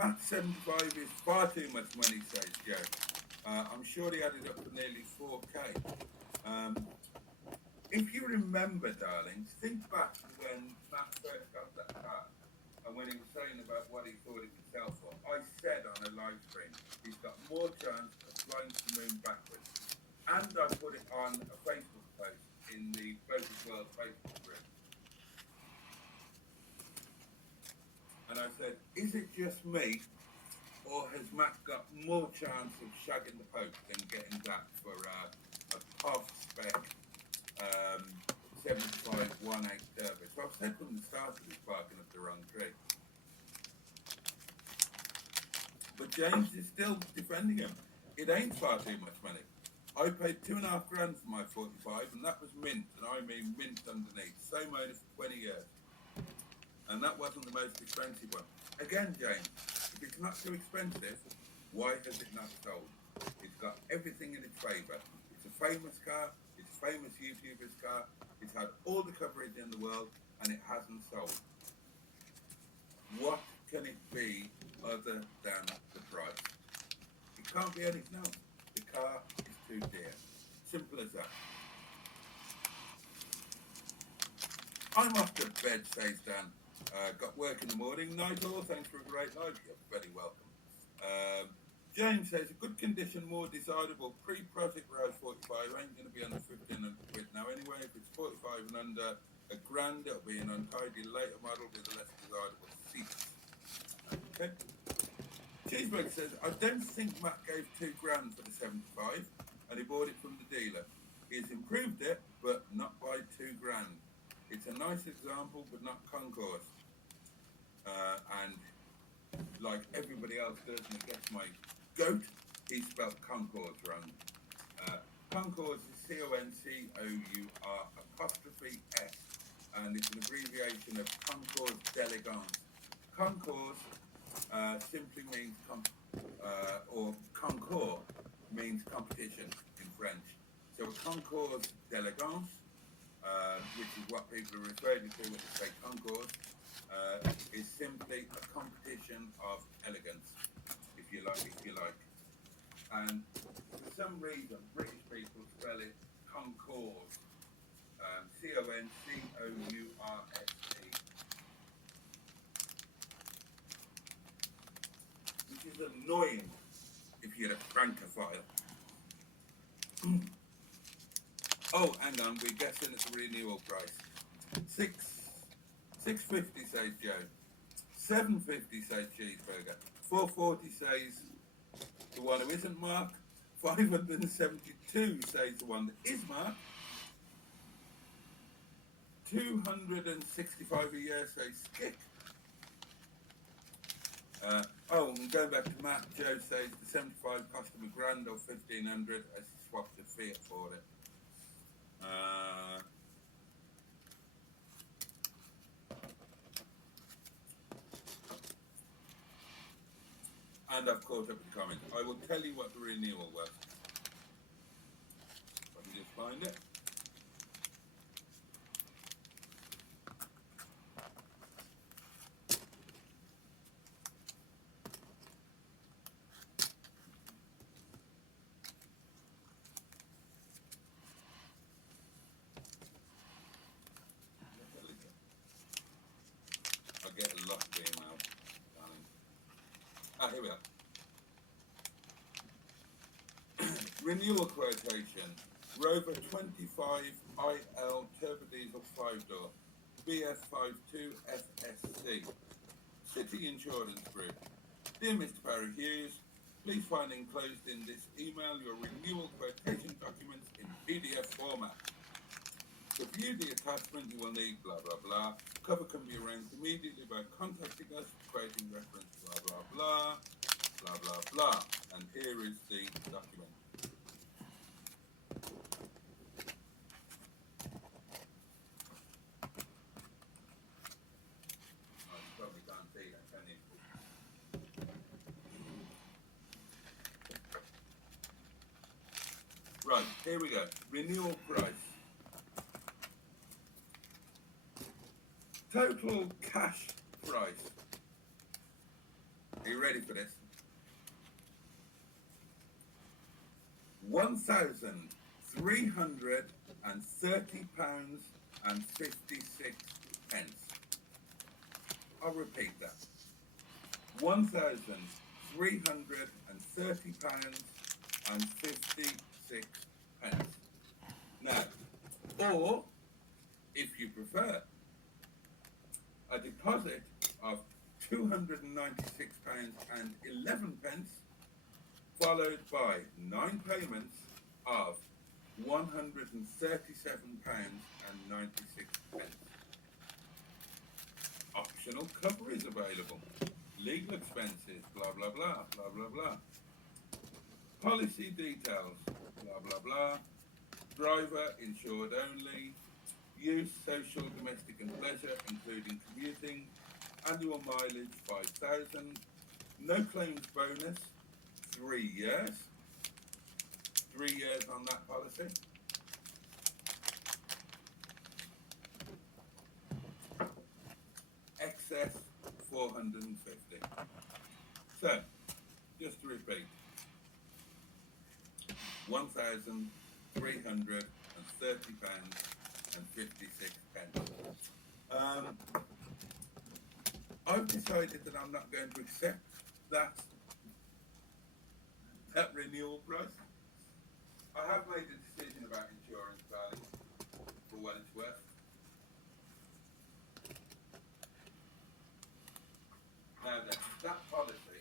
Matt 75 is far too much money, says Joe. I'm sure he added up to nearly 4K. If you remember, darlings, think back to when Matt first got that car and when he was saying about what he thought it would sell for. I said on a live stream, he's got more chance of flying to the moon backwards. And I put it on a Facebook post in the Boaty World Facebook group. And I said, is it just me, or has Matt got more chance of shagging the Pope than getting that for a half-spec 75 1.8 turbo? So I've said from the start of this barking up the wrong tree. But James is still defending him. It ain't far too much money. I paid $2.5 grand for my 45, and that was mint, and I mean mint underneath. Same owner for 20 years. And that wasn't the most expensive one. Again, James, if it's not too expensive, why has it not sold? It's got everything in its favour. It's a famous car, it's a famous YouTuber's car, it's had all the coverage in the world, and it hasn't sold. What can it be other than the price? It can't be anything else. The car is too dear. Simple as that. I'm off to bed, says Dan. Got work in the morning. Nigel, thanks for a great live. You're very welcome. James says, a good condition, more desirable. Pre-project Rose 45 ain't going to be under 1,500 quid now anyway. If it's 45 and under $1,000, it'll be an untidy later model with a less desirable seats. Okay. Cheeseburger says, I don't think Matt gave $2 grand for the 75 and he bought it from the dealer. He's improved it, but not by $2 grand. It's a nice example, but not concourse. And like everybody else does, and it gets my goat, he spelled concourse wrong. Concourse is C-O-N-C-O-U-R apostrophe S, and it's an abbreviation of concours d'elegance. Concourse simply means, or concours means competition in French. So a concours d'elegance, which is what people are referring to when they say concours, is simply a competition of elegance, if you like. And for some reason, British people spell it concours, C-O-N-C-O-U-R-S-E, which is annoying if you're a francophile. Oh, hang on, we're guessing at the renewal price. $6.50 says Joe. $7.50 says Cheeseburger. $4.40 says the one who isn't marked. $572 says the one that is marked. $265 a year says Skip. Oh, and going back to Matt, Joe says the 75 cost him $1,000 or $1,500 as he swapped the Fiat for it. And I've caught up with the comments. I will tell you what the renewal was. Let me just find it. I get a lot of emails. Here we are. Renewal quotation. Rover 25 IL Turbo Diesel 5-door BF52 FSC City Insurance Group. Dear Mr. Barry Hughes, please find enclosed in this email your renewal quotation documents in PDF format. To view the attachment, you will need blah blah blah. Cover can be arranged immediately by contacting us, quoting reference blah blah blah, blah blah blah. And here is the document. Oh, you probably can't see that, can you? Right, here we go. Renewal price. Total cash price Are you ready for this? £1,330.56. I'll repeat that. £1,330.56. Now, or if you prefer, a deposit of £296.11, followed by 9 payments of £137.96. Optional cover is available. Legal expenses, blah, blah, blah, blah, blah, blah. Policy details, blah, blah, blah. Driver insured only. Use social, domestic and pleasure, including commuting. Annual mileage 5,000. No claims bonus, 3 years. 3 years on that policy. Excess 450. So, just to repeat, £1,330.56. I've decided that I'm not going to accept that renewal price. I have made a decision about insurance, darling, for what it's worth. Now then, that policy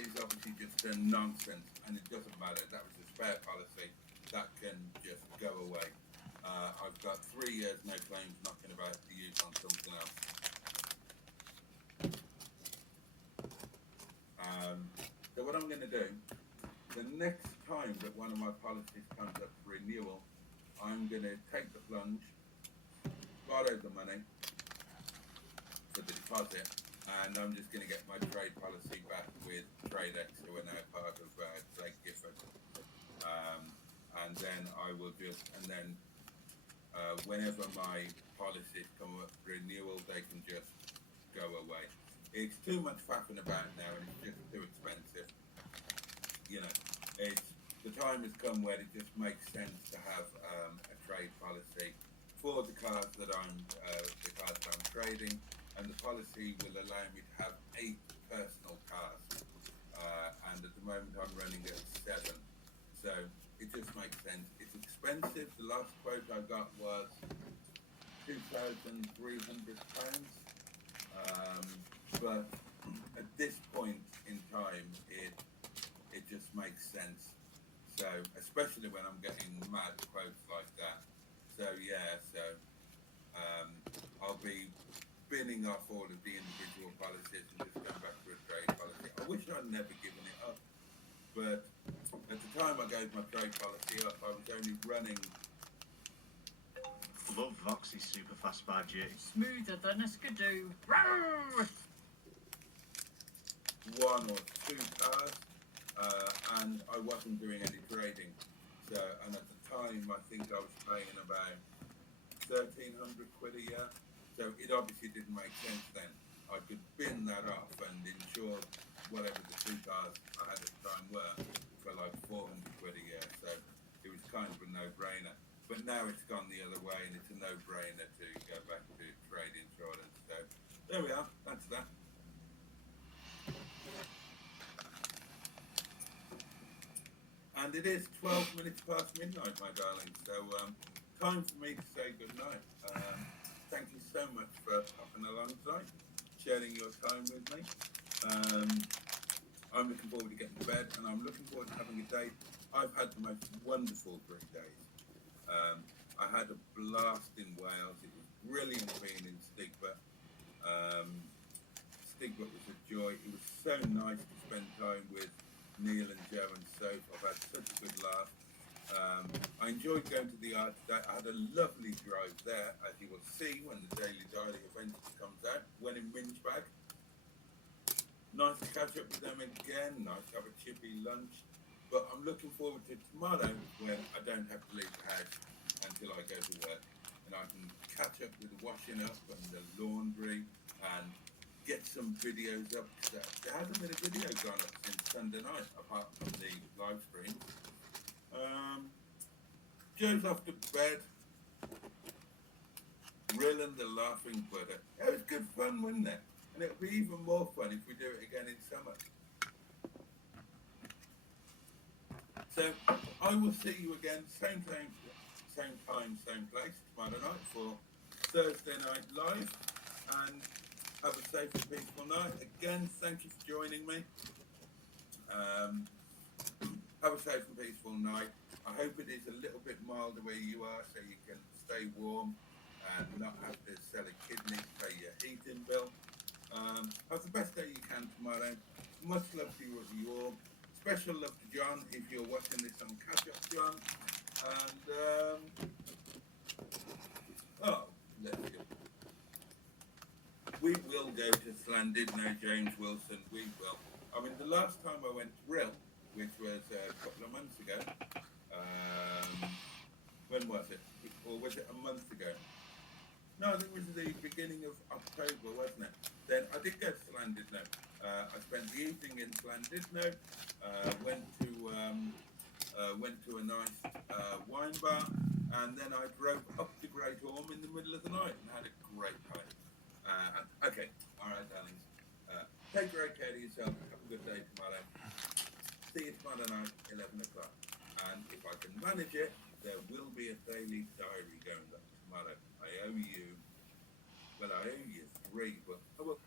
is obviously just nonsense, and it doesn't matter. That was a spare policy that can just go away. I've got 3 years no claims knocking about to use on something else. So what I'm going to do, the next time that one of my policies comes up for renewal, I'm going to take the plunge, borrow the money for the deposit, and I'm just going to get my trade policy back with TradeX, who are now part of Trade Gifford. And then I will just, and then whenever my policies come up for renewal, they can just go away. It's too much faffing about now, and it's just too expensive. You know, the time has come where it just makes sense to have a trade policy for the cars that I'm trading, and the policy will allow me to have 8 personal cars. And at the moment I'm running at 7, so it just makes sense. It's expensive. The last quote I got was £2,300. But at this point in time, it just makes sense. So, especially when I'm getting mad quotes like that. So yeah, I'll be binning off all of the individual policies and just going back to a trade policy. I wish I'd never given it up, but at the time I gave my trade policy up, I was only running. Love Voxy's super fast badge. Smoother than a skidoo. 1 or 2 cars, and I wasn't doing any trading. So, and at the time, I think I was paying about £1,300 a year. So it obviously didn't make sense then. I could bin that off and insure whatever the 2 cars I had at the time were for like £400 a year. So it was kind of a no-brainer. But now it's gone the other way, and it's a no-brainer to go back to trade insurance. So there we are. That's that. And it is 12 minutes past midnight, my darling. So time for me to say goodnight. Thank you so much for popping alongside, sharing your time with me. I'm looking forward to getting to bed, and I'm looking forward to having a day. I've had the most wonderful 3 days. I had a blast in Wales. It was brilliant being in Stigba. Stigba was a joy. It was so nice to spend time with Neil and Joe and Soph. I've had such a good laugh. I enjoyed going to the art today. I had a lovely drive there, as you will see when the Daily Diary eventually comes out. Went in Minchbag. Nice to catch up with them again. Nice to have a chippy lunch. But I'm looking forward to tomorrow when I don't have to leave the house until I go to work. And and I can catch up with the washing up and the laundry and get some videos up. There hasn't been a video gone up since Sunday night, apart from the live stream. Joe's off to bed. Rillin the laughing butter. It was good fun, wasn't it? And it'll be even more fun if we do it again in summer. So I will see you again, same time, same place tomorrow night for Thursday Night Live. And have a safe and peaceful night. Again, thank you for joining me. Have a safe and peaceful night. I hope it is a little bit milder where you are, so you can stay warm and not have to sell a kidney to pay your heating bill. Have the best day you can tomorrow. Much love to you all. Special love to John if you're watching this on catch up, John. And let's go. We will go to Llandudno, James Wilson. We will. I mean, the last time I went to Rill, which was a couple of months ago. When was it? Or was it a month ago? No, I think it was the beginning of October, wasn't it? Then I did go to Llandudno. I spent the evening in Llandudno. Went to a nice wine bar, and then I drove up to Great Orme in the middle of the night and had a great night. Okay, all right, darlings. Take great care of yourself. Have a good day tomorrow. See you tomorrow night, 11 o'clock. And if I can manage it, there will be a daily diary going up tomorrow. I owe you 3, but I will.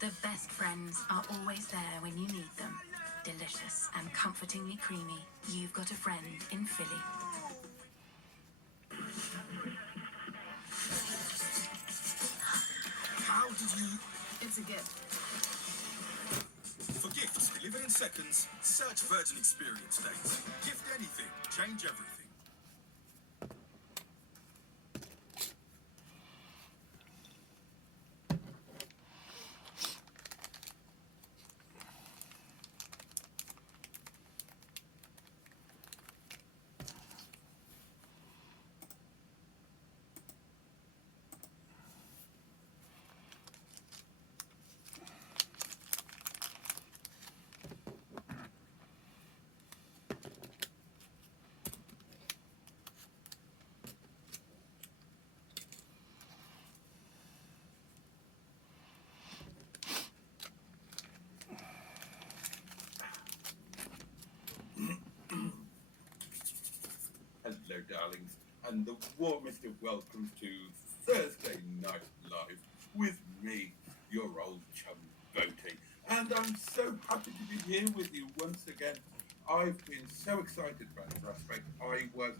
The best friends are always there when you need them. Delicious and comfortingly creamy. You've got a friend in Philly. How did you... It's a gift. For gifts delivered in seconds, search Virgin Experience Days. Gift anything, change everything. Hello, darlings, and the warmest of welcomes to Thursday Night Live with me, your old chum, Boaty. And I'm so happy to be here with you once again. I've been so excited about this aspect. I was